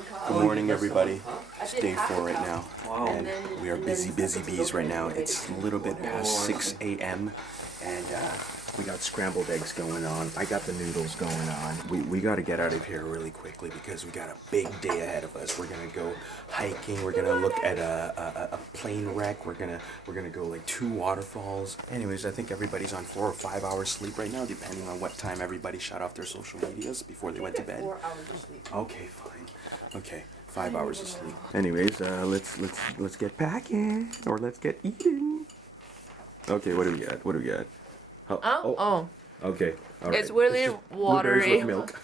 Good morning, everybody. It's day 4 right now, and we are busy bees right now. It's a little bit past 6 a.m. and we got scrambled eggs going on. I got the noodles going on. We got to get out of here really quickly because we got a big day ahead of us. We're gonna go hiking. We're gonna look at a plane wreck. We're gonna go like 2 waterfalls. Anyways, I think everybody's on 4 or 5 hours sleep right now, depending on what time everybody shut off their social medias before they went to bed. 4 hours of sleep. Okay, fine. Okay, 5 hours of sleep. Anyways, let's get packing or let's get eating. Okay, what do we got? What do we got? Oh. Okay. All right. It's really watery. Blueberries with milk.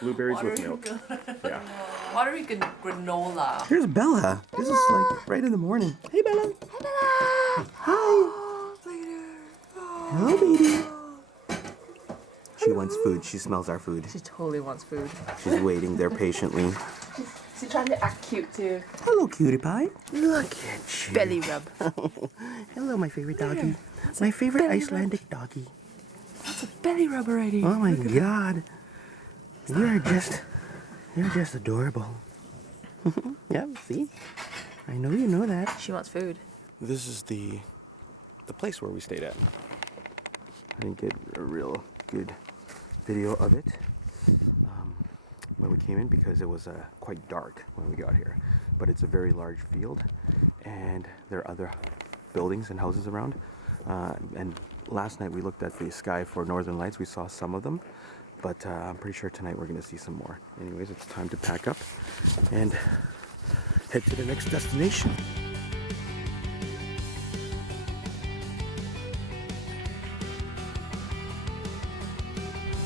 Blueberries with milk. Yeah. Watery granola. Here's Bella. This is like right in the morning. Hey, Bella. Hey, Bella. Hi. Hello, baby. She wants food. She smells our food. She totally wants food. She's waiting there patiently. She's trying to act cute too. Hello, cutie pie. Look at you. Belly rub. Hello, my favorite doggy. My favorite Icelandic doggy. That's a belly rub already. Oh my God. You're just adorable. Yeah, see? I know you know that. She wants food. This is the place where we stayed at. I didn't get a real good video of it when we came in because it was quite dark when we got here. But it's a very large field and there are other buildings and houses around. And last night we looked at the sky for northern lights. We saw some of them, but I'm pretty sure tonight we're going to see some more. Anyways, it's time to pack up and head to the next destination.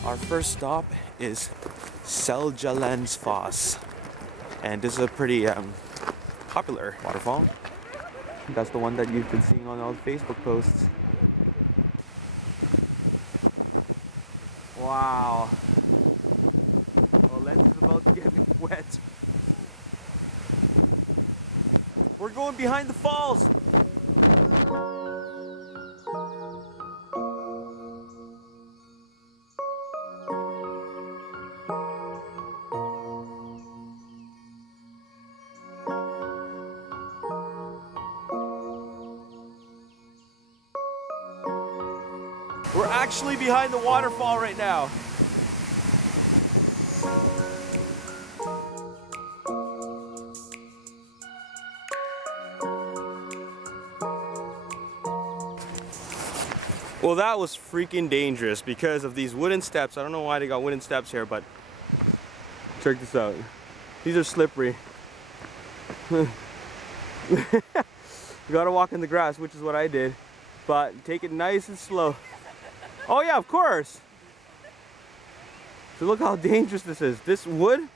Our first stop is Seljalandsfoss, and this is a pretty popular waterfall. That's the one that you've been seeing on all the Facebook posts. Wow. Well, Lens is about to get wet. We're going behind the falls. We're actually behind the waterfall right now. Well, that was freaking dangerous because of these wooden steps. I don't know why they got wooden steps here, but check this out. These are slippery. You gotta walk in the grass, which is what I did, but take it nice and slow. Oh yeah, of course. So look how dangerous this is. This wood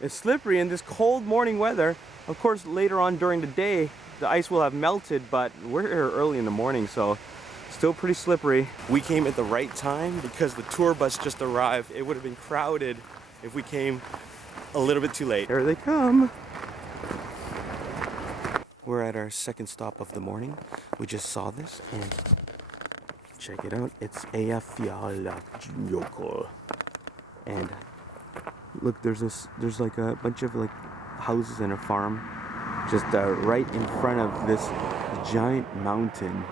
is slippery in this cold morning weather. Of course, later on during the day, the ice will have melted, but we're here early in the morning, so still pretty slippery. We came at the right time because the tour bus just arrived. It would have been crowded if we came a little bit too late. Here they come. We're at our second stop of the morning. We just saw this and check it out. It's Eyjafjallajökull. And look, there's like a bunch of like houses and a farm just right in front of this giant mountain.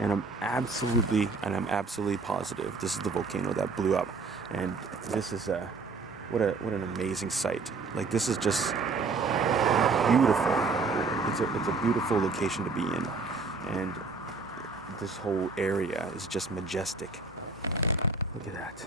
And I'm absolutely positive this is the volcano that blew up. And this is what an amazing sight. Like, this is just beautiful. It's a beautiful location to be in. And this whole area is just majestic. Look at that.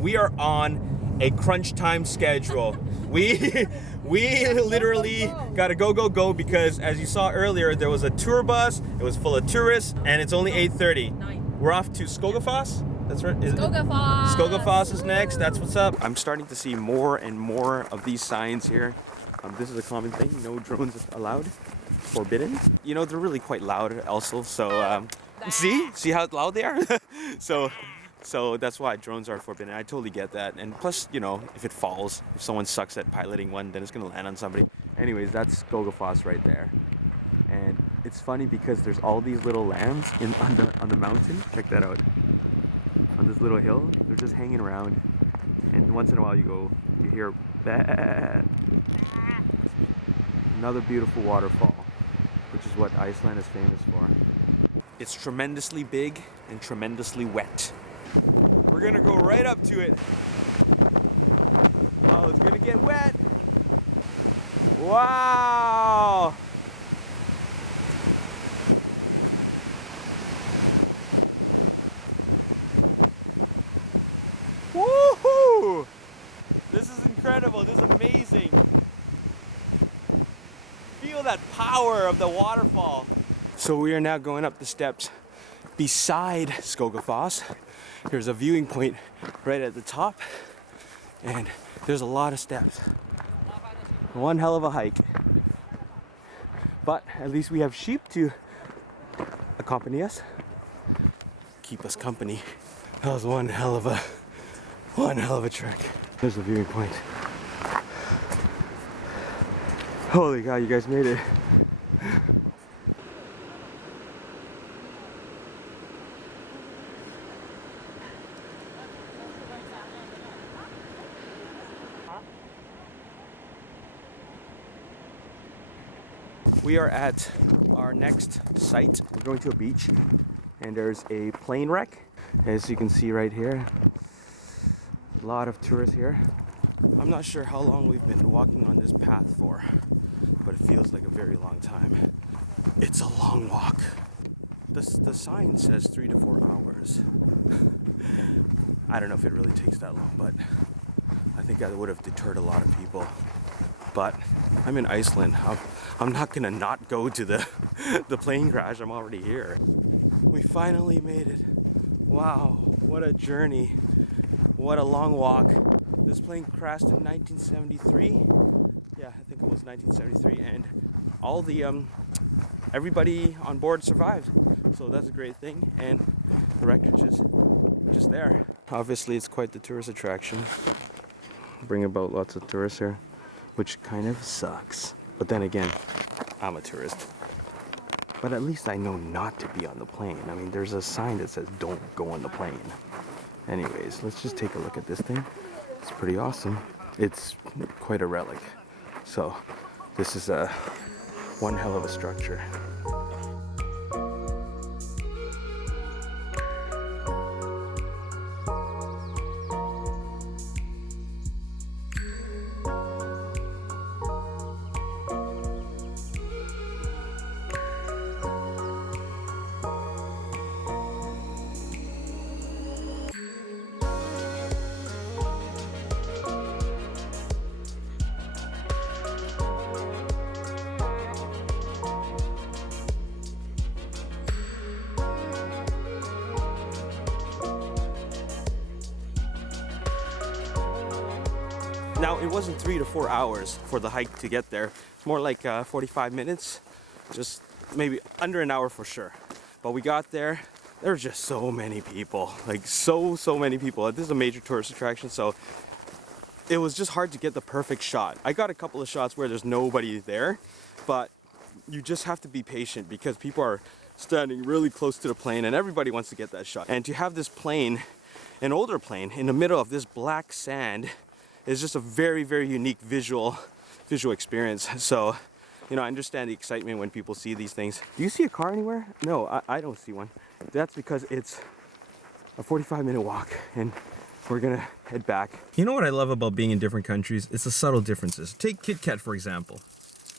We are on a crunch time schedule. We literally gotta go because as you saw earlier, there was a tour bus, it was full of tourists, and it's only 8:30. We're off to Skogafoss. That's right. Skogafoss. Skogafoss is next. That's what's up. I'm starting to see more and more of these signs here. This is a common thing. No drones allowed. Forbidden. You know, they're really quite loud also. So see how loud they are? So that's why drones are forbidden. I totally get that. And plus, you know, if it falls, if someone sucks at piloting one, then it's gonna land on somebody. Anyways, that's Skogafoss right there. And it's funny because there's all these little lambs on the mountain. Check that out. On this little hill, they're just hanging around. And once in a while you hear That. Another beautiful waterfall, which is what Iceland is famous for. It's tremendously big and tremendously wet. We're gonna go right up to it. Oh, it's gonna get wet. Wow! Woohoo! This is incredible. This is amazing. Feel that power of the waterfall. So we are now going up the steps beside Skogafoss. There's a viewing point right at the top, and there's a lot of steps. One hell of a hike. But at least we have sheep to accompany us, keep us company. That was one hell of a trek. There's the viewing point. Holy cow, you guys made it. We are at our next site. We're going to a beach, and there's a plane wreck, as you can see right here. A lot of tourists here. I'm not sure how long we've been walking on this path for, but it feels like a very long time. It's a long walk. The sign says 3 to 4 hours. I don't know if it really takes that long, but I think that would have deterred a lot of people. But I'm in Iceland. I'm not gonna not go to the plane crash. I'm already here. We finally made it. Wow, what a journey. What a long walk. This plane crashed in 1973. Yeah, I think it was 1973, and all the everybody on board survived. So that's a great thing, and the wreckage is just there. Obviously, it's quite the tourist attraction. Bring about lots of tourists here, which kind of sucks. But then again, I'm a tourist. But at least I know not to be on the plane. I mean, there's a sign that says don't go on the plane. Anyways, let's just take a look at this thing. It's pretty awesome. It's quite a relic. So this is one hell of a structure. Now, it wasn't 3 to 4 hours for the hike to get there. It's more like 45 minutes, just maybe under an hour for sure. But we got there. There were just so many people, like so many people. This is a major tourist attraction, so it was just hard to get the perfect shot. I got a couple of shots where there's nobody there, but you just have to be patient because people are standing really close to the plane and everybody wants to get that shot. And to have this plane, an older plane, in the middle of this black sand is just a very, very unique visual experience. So, you know, I understand the excitement when people see these things. Do you see a car anywhere? No, I don't see one. That's because it's a 45-minute walk and we're gonna head back. You know what I love about being in different countries? It's the subtle differences. Take Kit Kat, for example.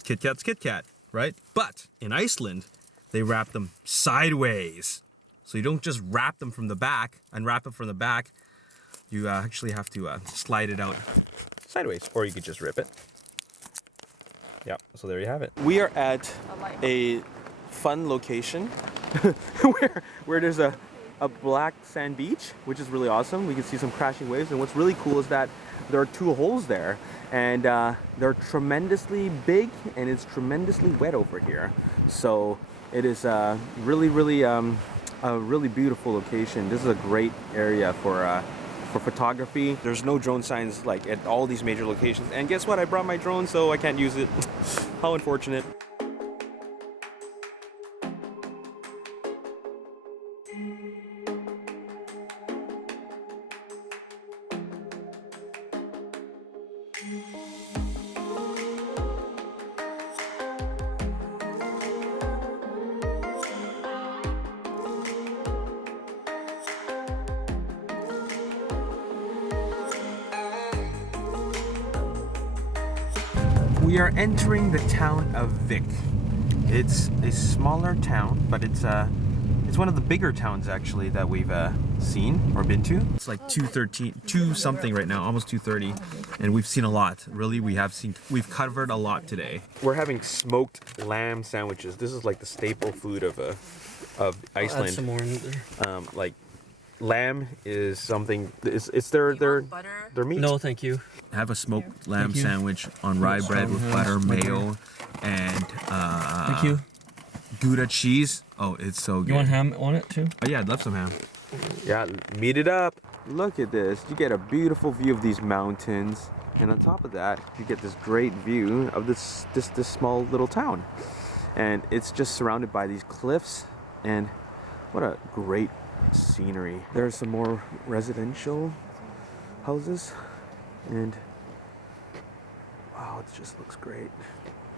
Kit Kat's Kit Kat, right? But in Iceland, they wrap them sideways. So you don't just wrap them from the back, unwrap them from the back. You actually have to slide it out sideways, or you could just rip it. Yeah, so there you have it. We are at a fun location where there's a black sand beach, which is really awesome. We can see some crashing waves, and what's really cool is that there are 2 holes there, and they're tremendously big, and it's tremendously wet over here. So it is really a really beautiful location. This is a great area for photography. There's no drone signs like at all these major locations, and guess what? I brought my drone, so I can't use it. How unfortunate. We are entering the town of Vik. It's a smaller town, but it's one of the bigger towns actually that we've seen or been to. It's like 2 something right now, almost 2:30, and we've seen a lot. Really, we've covered a lot today. We're having smoked lamb sandwiches. This is like the staple food of Iceland. Add some more in there. Like lamb is something. It's their meat. No, thank you. Have a smoked lamb sandwich on rye bread with butter, mayo, and Thank you. Gouda cheese. Oh, it's so good. You want ham on it too? Oh yeah, I'd love some ham. Yeah, meat it up. Look at this. You get a beautiful view of these mountains, and on top of that, you get this great view of this small little town. And it's just surrounded by these cliffs, and what a great scenery. There's some more residential houses, and wow, it just looks great.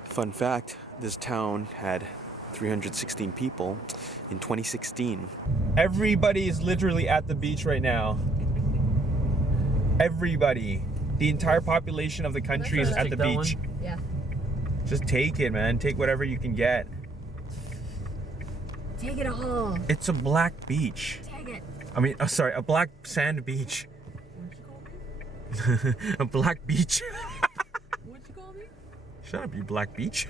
Fun fact, this town had 316 people in 2016. Everybody is literally at the beach right now. Everybody. The entire population of the country is at the beach. Yeah. Just take it, man. Take whatever you can get. Take it all. It's a black beach. Take it. I mean, sorry, a black sand beach. A black beach. What'd you call me? Shut up, you black beach.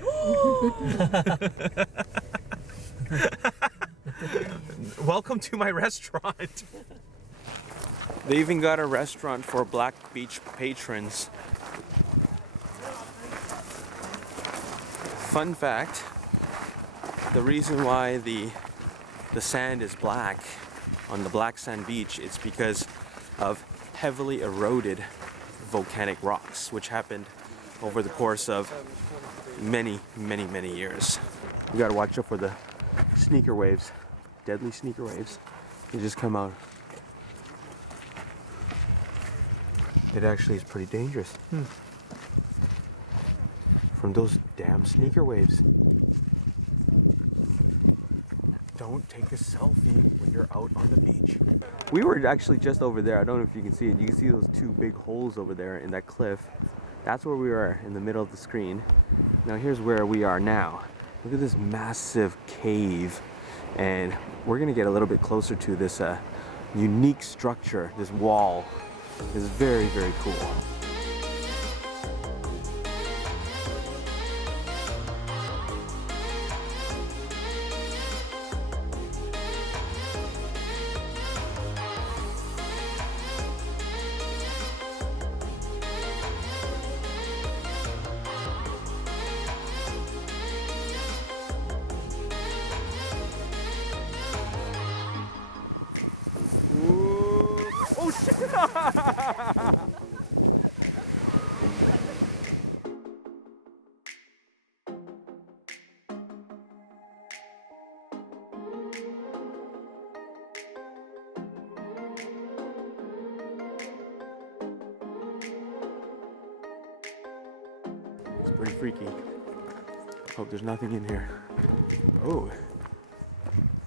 Welcome to my restaurant. They even got a restaurant for Black Beach patrons. Fun fact, the reason why the sand is black on the black sand beach, it's because of heavily eroded volcanic rocks, which happened over the course of many years. You gotta watch out for the sneaker waves, deadly sneaker waves. They just come out. It actually is pretty dangerous. From those damn sneaker waves. Don't take a selfie when you're out on the beach. We were actually just over there. I don't know if you can see it. You can see those two big holes over there in that cliff. That's where we are in the middle of the screen. Now here's where we are now. Look at this massive cave. And we're gonna get a little bit closer to this unique structure, this wall. It's very cool. Oh shit! It's pretty freaky. Hope there's nothing in here. Oh.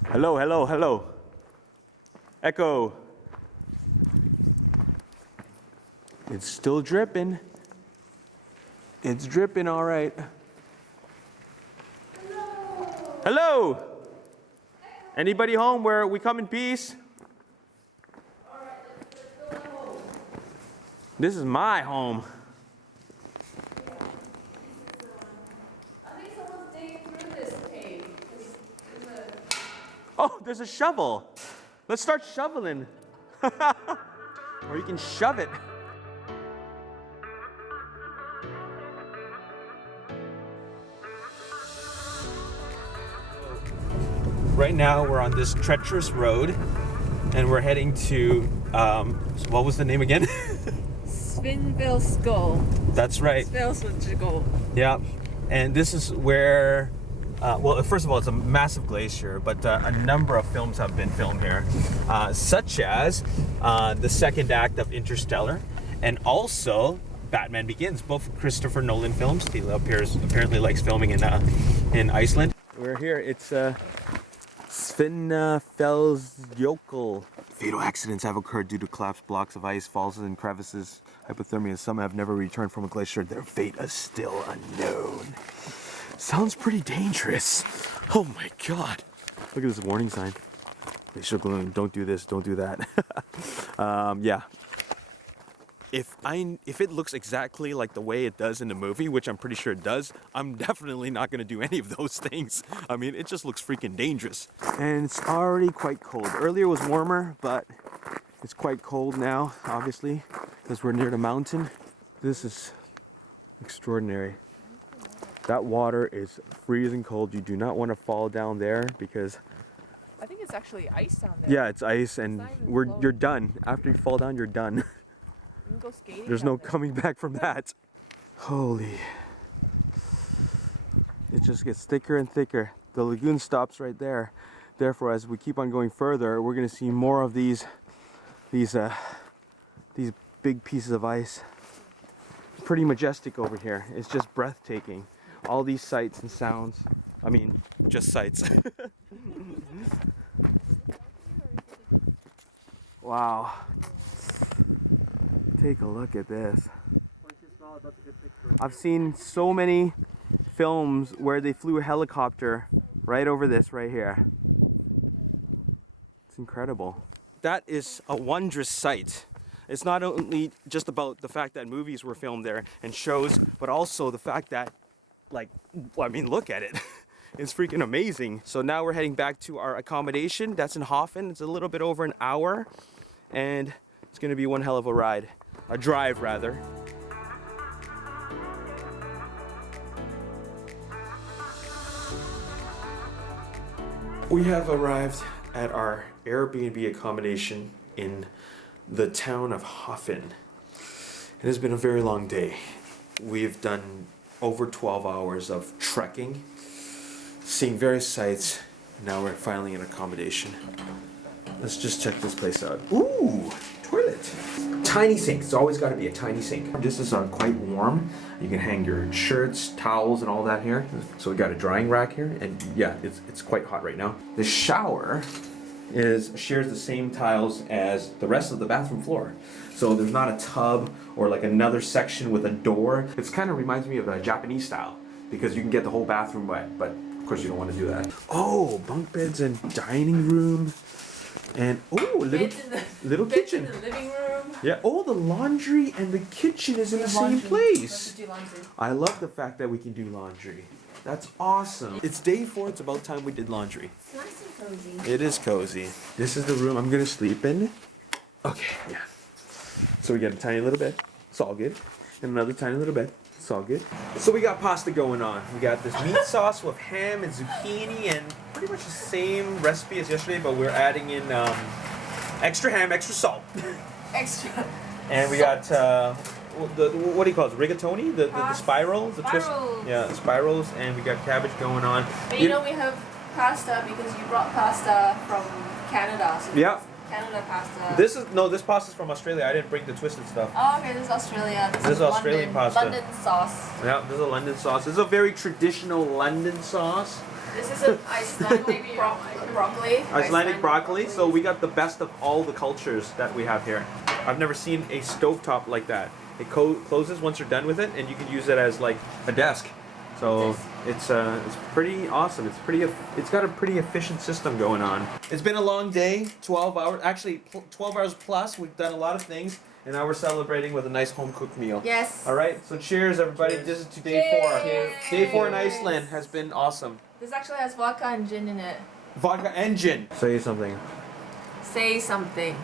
Hello. Echo. It's still dripping. It's dripping all right. Hello. Anybody home where we come in peace? All right, let's go home. This is my home. I think someone's digging through this cave. Oh, there's a shovel. Let's start shoveling. Or you can shove it. Right now we're on this treacherous road and we're heading to, what was the name again? Svinville Skull. That's right. Skull. Yeah, and this is where, well, first of all, it's a massive glacier, but a number of films have been filmed here, such as the second act of Interstellar, and also Batman Begins, both Christopher Nolan films. He apparently likes filming in Iceland. We're here. It's Svinfellsjökull. Fatal accidents have occurred due to collapsed blocks of ice, falls and crevices, hypothermia, and some have never returned from a glacier. Their fate is still unknown. Sounds pretty dangerous. Oh my god. Look at this warning sign. Glacial gloom, don't do this, don't do that. Yeah. If it looks exactly like the way it does in the movie, which I'm pretty sure it does, I'm definitely not gonna do any of those things. I mean, it just looks freaking dangerous. And it's already quite cold. Earlier was warmer, but it's quite cold now, obviously, because we're near the mountain. This is extraordinary. That water is freezing cold. You do not want to fall down there because I think it's actually ice down there. yeah, it's ice, and not even you're done. After you fall down, you're done. You can go skating. There's down no there. coming back from that. Holy. It just gets thicker and thicker. The lagoon stops right there. Therefore, as we keep on going further, we're going to see more of these big pieces of ice. Pretty majestic over here. It's just breathtaking. All these sights and sounds. I mean, just sights. Wow. Take a look at this. I've seen so many films where they flew a helicopter right over this right here. It's incredible. That is a wondrous sight. It's not only just about the fact that movies were filmed there and shows, but also the fact that, like, I mean, look at it. It's freaking amazing. So now we're heading back to our accommodation. That's in Hoffen. It's a little bit over an hour, and it's gonna be one hell of a ride. A drive, rather. We have arrived at our Airbnb accommodation in the town of Hoffen. It has been a very long day. We've done over 12 hours of trekking, seeing various sights. Now we're finally in accommodation. Let's just check this place out. Ooh, toilet. Tiny sink. It's always got to be a tiny sink. This is quite warm. You can hang your shirts, towels, and all that here. So we got a drying rack here, and yeah, it's quite hot right now. The shower shares the same tiles as the rest of the bathroom floor. So there's not a tub or like another section with a door. It kind of reminds me of a Japanese style because you can get the whole bathroom wet, but of course you don't want to do that. Oh, bunk beds and dining room. And oh, little kitchen. In the living room. Yeah. Oh, the laundry and the kitchen is in the same place. I love the fact that we can do laundry. That's awesome. It's day 4. It's about time we did laundry. It's nice and cozy. It is cozy. This is the room I'm gonna sleep in. Okay, yeah. So we got a tiny little bed. It's all good. And another tiny little bed. It's all good. So we got pasta going on. We got this meat sauce with ham and zucchini and pretty much the same recipe as yesterday, but we're adding in extra ham, extra salt. Extra. And we got what do you call it? Rigatoni? The spiral? The twist? Spirals. Yeah, the spirals, and we got cabbage going on. But you know we have pasta because you brought pasta from Canada. So Yeah. Canada pasta. This pasta's from Australia. I didn't bring the twisted stuff. Oh, okay, this is Australia. This is Australian pasta. London sauce. Yeah, this is a London sauce. This is a very traditional London sauce. This is an Icelandic broccoli. Icelandic broccoli. So we got the best of all the cultures that we have here. I've never seen a stovetop like that. It closes once you're done with it, and you can use it as like a desk. So it's pretty awesome. It's got a pretty efficient system going on. It's been a long day, 12 hours. Actually, 12 hours plus. We've done a lot of things, and now we're celebrating with a nice home cooked meal. Yes. All right. So cheers, everybody. This is to day 4. Cheers. Day 4 in Iceland has been awesome. This actually has vodka and gin in it. Vodka and gin. Say something. Say something.